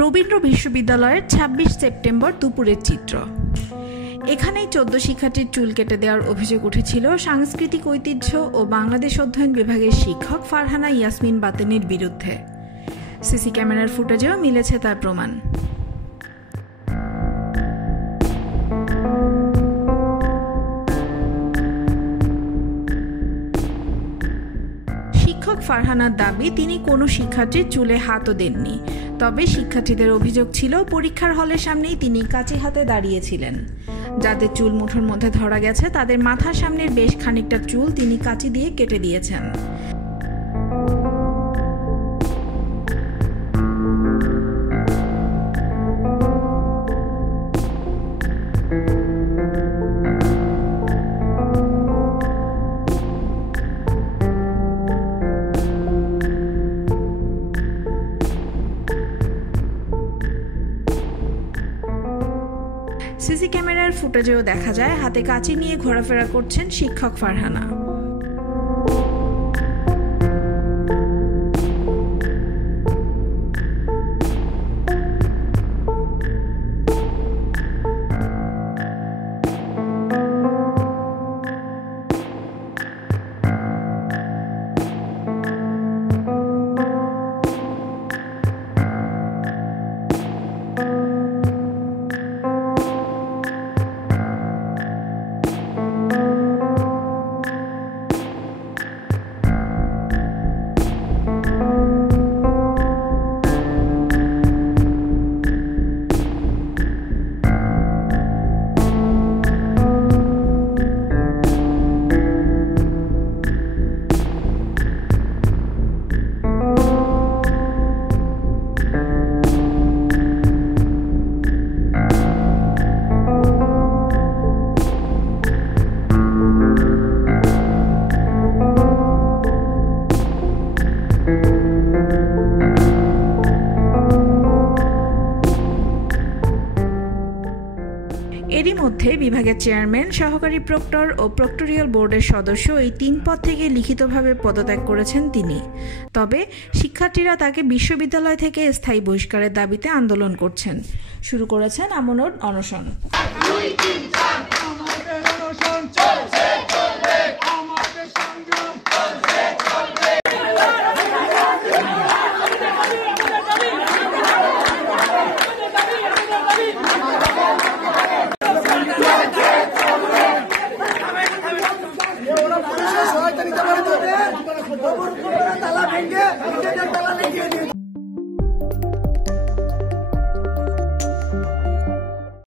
রবীন্দ্র বিশ্ববিদ্যালয়ের ২৬ সেপ্টেম্বর দুপুরের চিত্র। এখানেই ১৪ শিক্ষার্থীর চুল কেটে দেওয়ার অভিযোগ উঠেছিল সাংস্কৃতিক ঐতিহ্য ও বাংলাদেশ অধ্যয়ন বিভাগের শিক্ষক ফারহানা ইয়াসমিন বাতেনের বিরুদ্ধে। সিসি ক্যামেরার ফুটেজেও মিলেছে তার প্রমাণ। শিক্ষক ফারহানার দাবি, তিনি কোনো শিক্ষার্থীর চুলে হাতও দেননি। তবে শিক্ষার্থীদের অভিযোগ ছিল পরীক্ষার হলের সামনেই তিনি কাঁচি হাতে দাঁড়িয়েছিলেন। যাদের চুল মুঠোর মধ্যে ধরা গেছে তাদের মাথার সামনের বেশ খানিকটা চুল তিনি কাঁচি দিয়ে কেটে দিয়েছেন। সিসি ক্যামেরার ফুটেজেও দেখা যায় হাতে কাঁচি নিয়ে ঘোরাফেরা করছেন শিক্ষক ফারহানা। এরই মধ্যে বিভাগের চেয়ারম্যান, সহকারী প্রক্টর ও প্রক্টরিয়াল বোর্ডের সদস্য এই ৩ পদ থেকে লিখিতভাবে পদত্যাগ করেছেন তিনি। তবে শিক্ষার্থীরা তাকে বিশ্ববিদ্যালয় থেকে স্থায়ী বহিষ্কারের দাবিতে আন্দোলন করছেন। শুরু করেছেন আমরণ অনশন। তালা ভেঙে